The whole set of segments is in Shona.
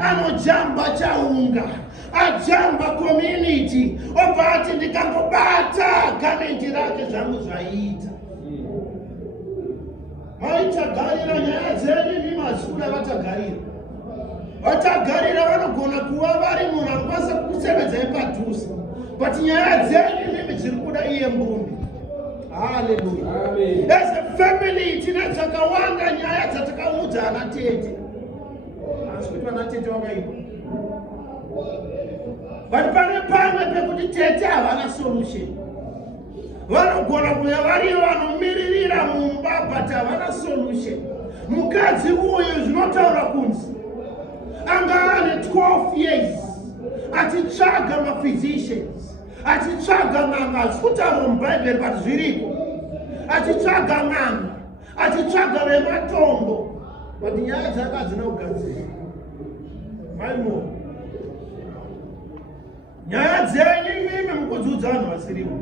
anojamba chaunga, ajamba community, obva ati ndikangobata garment rake zvangu zvaita. Maitagarira nyaya dzenyu imi mazura vatagarira. Vatagarira vanogona kuva vari munhu anokwanisa kusevedzai padhuze. But nyaya dzenyu imi dziri kuda iye mbumbi. Hallelujah. As a family, tina dzakawanda nyaya dzatakaudza ana tete. Asi kuti vana tete vakaipa. But pane pamwe pekuti tete havana solution. Vanogona kuva variyo vanomiririra mumba but havana solution. Mukadzi uyu zvinotaura kunzi anga ane 12 years achitsvaga maphysicians, achitsvaga n'anga, sikutaura mubhaibheri but zviriko, achitsvaga n'anga, achitsvaga vematombo, but nyaya dzake hadzina kugadzira. Maimo, nyaya dzenyu imimi mukudzudza vanhu vasirivo.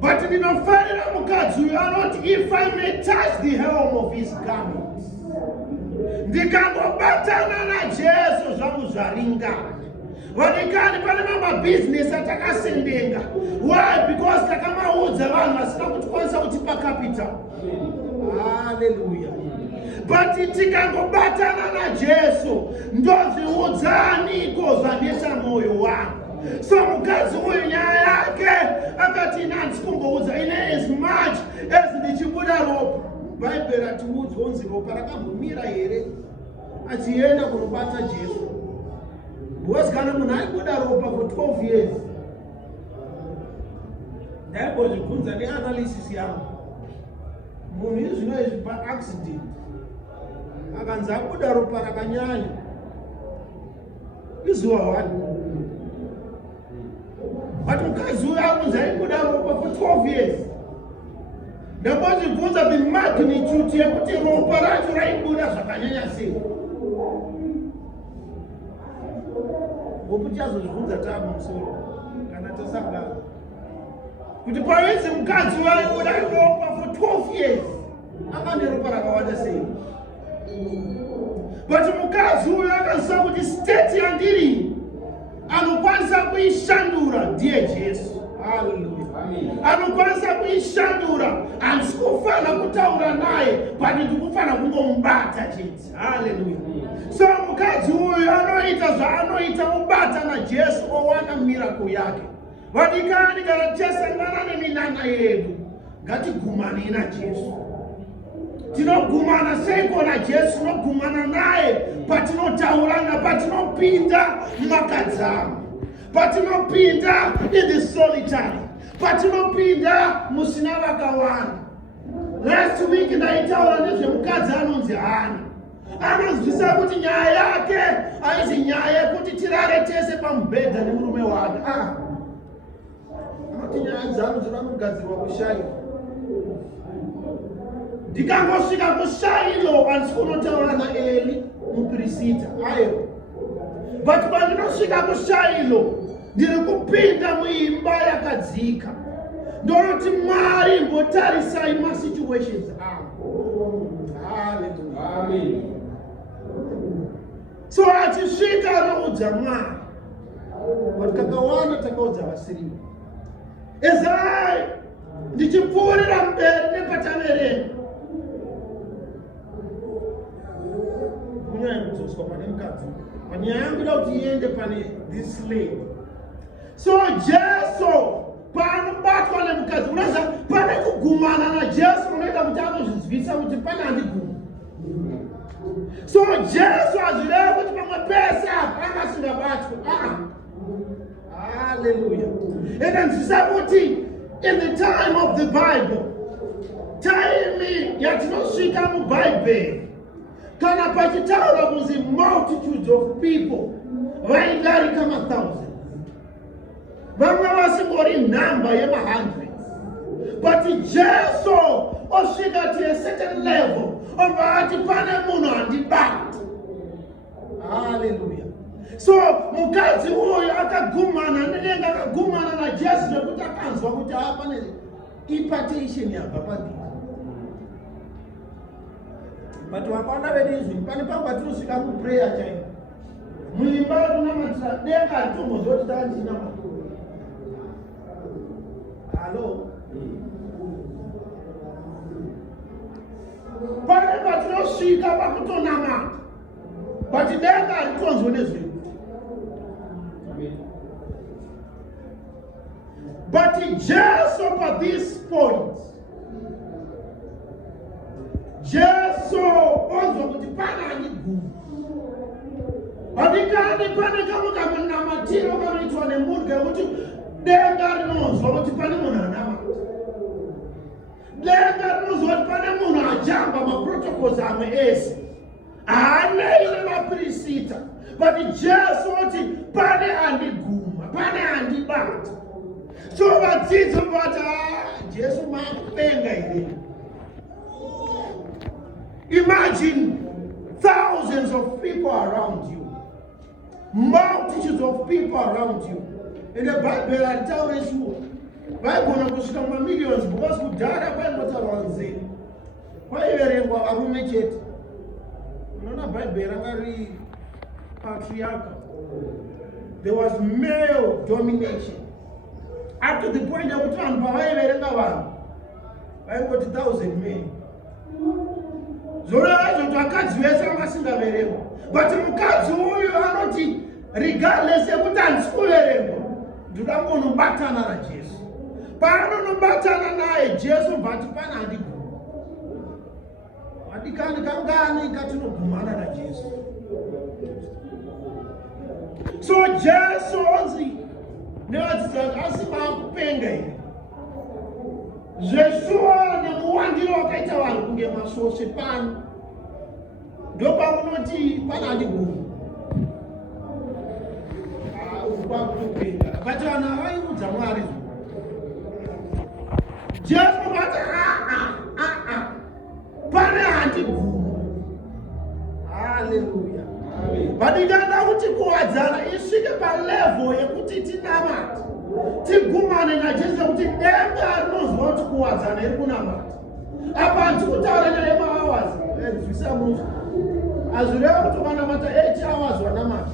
But ndinofarira mukadzi uyu anoti, if I may touch the hem of his garment, ndikangobatana naJesu zvangu zvaringana. Vadikani pane mabhizinesi atakasendenga. Why? Because takamaudza vanhu vasina kutikwanisa kutipa capital. Hallelujah. But tikangobatana naJesu ndozviudzaniko zvanetsa mwoyo wangu. So mukadzi uyu nyaya yake akati nanzi kungoudza ine as much as ndichibuda ropa. Bhaibheri atiudzi onzi ropa rakambomira here achienda kunobata Jesu. Because kana munhu aibuda ropa for 12 years. Ndaibozvibvunza neanalysis yangu. Munhu izvino izvi paaccident akanzi abuda ropa rakanyanya izuva 1. But mukadzi uyu akunzi aibuda ropa for 12 years. Ndambozvibvunza the magnitude yekuti ropa racho raibuda zvakanyanya sei. Ngokuti chazozvibvunza taamumusoro kana tasangana kuti pawenzi mukadzi waibuda ropa for 12 years anga neropa rakawanda sei. But mukadzi uyu akaziva kuti state yandiri anokwanisa kuishandura ndiye Jesu. Hallelujah. Anokwanisa kuishandura. Handisi kufanira kutaura naye but ndikufanira kungomubata chete. Hallelujah. So mukadzi uyu anoita zvaanoita obata naJesu owana miracle yake. Vadikani kana tichasangana neminana yedu ngatigumane naJesu. Tinogumana seiko naJesu? Tinogumana naye patinotaurana, patinopinda mumakadzamo, patinopinda in the solitary, patinopinda musina vakawanda. Last week ndaitaura nezvemukadzi anonzi Hana. Anozivisa kuti nyaya yake haizi nyaya yekuti tirare tese pamubhedha nemurume wake. Anoti nyaya dzangu dzinoda kugadzirwa kushayiwa. Ndikangosvika kushailo handisi kunotaura naEli mupirisita ayo. But pandinosvika kushailo ndiri kupinda muimba yakadzika. Ndonoti Mwari mbotarisai masituations angu. Hallelujah. Amen. So achisvika anoudza Mwari. But kakawanda takaudza vasirivo. Ezai ndichipfuurira mberi nepataverenga. Kunyanya kudzoswa pane mukadzi. Panyaya yangu ida kuti iende pane this slave. So Jesu paanobatwa nemukadzi unoziva pane kugumana naJesu unoita kuti anozvizivisa kuti pane andiguma. So Jesu hazvireva kuti pamwe pese apa anga asingabatwi. Hallelujah. Ende ndizisa kuti in the time of the Bible, time yatinosvika muBhaibheri, kana pachitaura kunzi multitudes of people vaidarika 1,000. Vamwe vasingori nhamba yema-hundreds. But Jesu osvika to a certain level obva ati pane munhu handibata. Hallelujah. So mukadzi uyu akagumana nenenge akagumana naJesu nekuti akanzwa kuti pane impartation yabva pandiri. but wakanda verizvi pane pamba tinosvika kuprayer time muimba kunamatira denga ritombozoti tandiinamata. Halo, pane patinosvika pakutonamata but denga haritonzwe nezvinhu. But just at this point, just also kuti pana anigumu vadikani pane kamwe kamunamatiro kanoitwa nemunhu kekuti denga rinonzwa kuti pane munhu anamata. Denga rinonzwa kuti pane munhu ajamba maprotocols amwe ese haanei nemapirisita, but jesu kuti pane andiguma, pane andibata. So vadzidzi vati jesu makupenga here. Imagine thousands of people around you, multitudes of people around you. In the Bible, I tell you, Bible kusvika millions because kudhara kwaingotaurwa nzee kwaiverengwa varume chete. Unoona Bible ranga riri patriarchal. There was male domination up to the point yekuti vanhu pavaiverenga vanhu vaingoti 1,000 men. Zvoreva izvo kuti vakadzi vese vanga vasingaverengwa, but mukadzi uyu anoti regardless yekuti handisi kuverengwa ndidangonobatana najesu. Paanonobatana naye jesu bvati pana handiguma. Vadikani kangani katinogumana najesu. So jesu onzi nevadzidzi asi makupenga here. Zveshuwa nemuwandiro wakaita vanhu kunge masvosve pano ndopamunoti pana handiguma. Kwakutopenga but vanhu havairudza mwari. Jesu vati pane handiguma. Haleluya. Vadikanda kuti kuwadzana isvike palevel yekuti tinamate tigumane najesu kuti denga rinozwa kuti kuwadzana iri kunamata. Apa handisi kutaura nyaya yemahours nzwisa munhu. Hazvireva kuti vanamata 8 hours vanamata.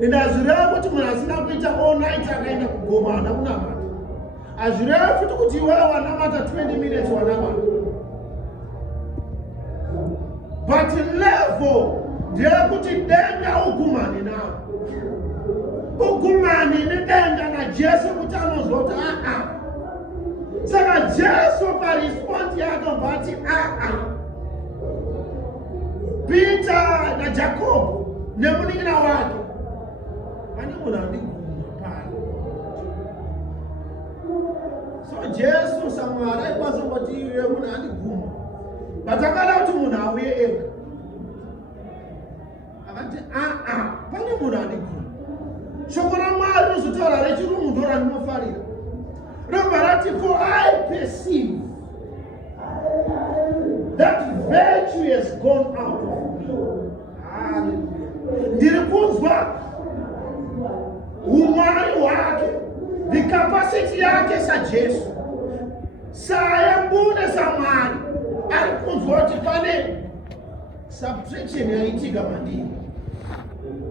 Ende hazvireva kuti munhu asina kuita all night akaenda kugomana kunamata. Hazvireva futi kuti iwewe wanamata 20 minutes wanamata. But level ndeyekuti denga ugumane nawo. Ugumane nedenga najesu kuti anozwa kuti saka jesu parespondi yake bvati Peter naJakobo nemunin'ina wake pane munhu andiguma pano. So jesu samwari aikwanisa kuti iwe munhu andiguma, but akada kuti munhu auye ega akati pane munhu andiguma. Shoko raMwari rinozotaura rechirungu ndo randinofarira. Rinobva rati for I perceive that virtue has gone out of me. Hallelujah. Ndiri kunzwa umwari hwake, the capacity yake sajesu, sayambune saMwari. Ari kunzwa kuti pane subtraction yaitika mandiri.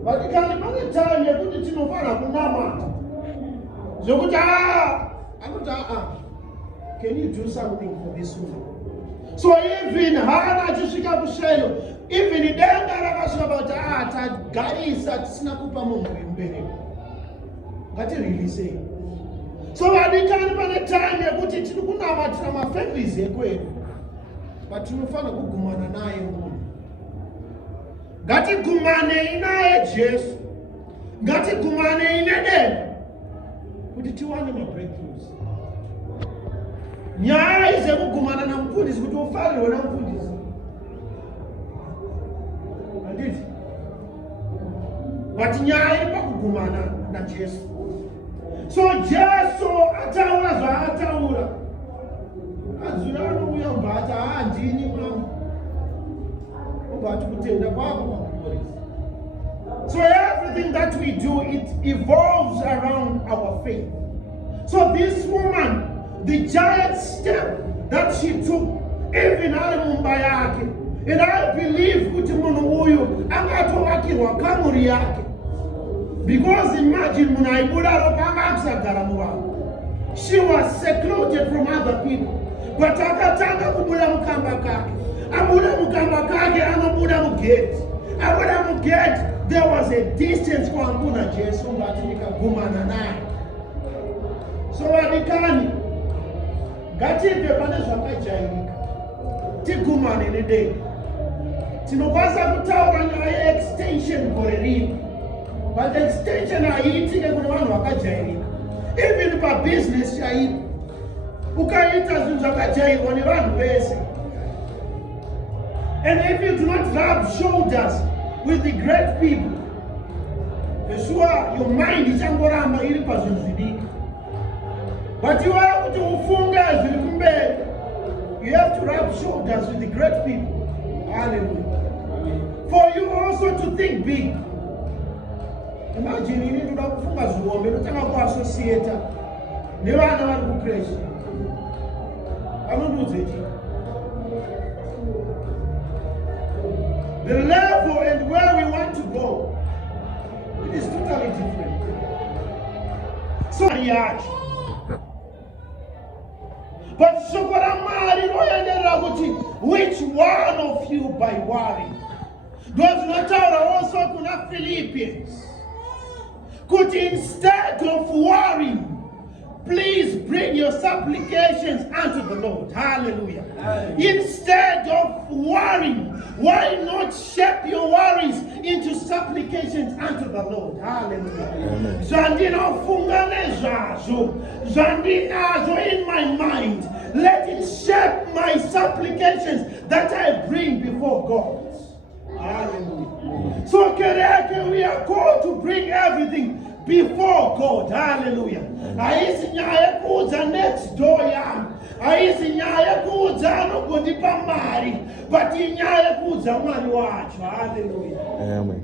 Vadikani pane time yekuti tinofanira kunamata zvokuti akuti can you do something for this woman? So even Hana achisvika kushelo, even denga rakasvika kuti tagarisa tisina kupa munhu wembereko, ngatirilise. So vadikani pane time yekuti tiri kunamatira mafamilies ekwedu, but tinofanira kugumana naye munhu. Ngatigumane naye jesu, ngatigumane nedenga kuti tiwane mabreakthroughs. Nyaya dzekugumana namufundisi kuti ufarirwe namufundisi handiti, but nyaya iri pakugumana najesu. So jesu ataura zvaataura, azvina anouya mbati handini mama ubati kutenda kwako kwakuporesa. So everything that we do, it evolves around our faith. So this woman, the giant step that she took, even ari mumba yake. And I believe kuti munhu uyu angatovakirwa kamuri yake. Because imagine munhu aibuda ropa anga akusagara muvanhu. She was secluded from other people. But akatanga kubuda mukamba kake. Abuda mukamba kake anobuda mugate. Abuda mugate, there was a distance kwa ambuna Jesu ngati nikagumana naye. So wadikani, ngatipe pane zvakajairika. Tigumane nedei. Tinokwanisa kutaura nyaya extension gore rino. But extension haiitike kune vanhu vakajairika. Even pa business chaipo. Ukaita zvinhu zvakajairwa nevanhu vese. And if you do not rub shoulders with the great people, for sure your mind ichangoramba iri pazvinhu zvidiki. But you have to ufunga zviri kumberi. You have to rub shoulders with the great people. Hallelujah. For you also to think big. Imagine you need to kufunga zviombe notanga kuassociate nevana vari kucreche. The level and where we want to go, it is totally different. So but which one of you by worry? Does not also to Philippians could instead of worrying, please bring your supplications unto the Lord. Hallelujah. Instead of worrying, why not shape your worries into supplications unto the Lord? Hallelujah. In my mind, let it shape my supplications that I bring before God. Hallelujah. So we are called to bring everything before God. Hallelujah. Aisi nyaya kuudza next door yangu. Aisi nyaya kuudza anogondipa mari. But inyaya kuudza Mwari wacho. Hallelujah. Amen.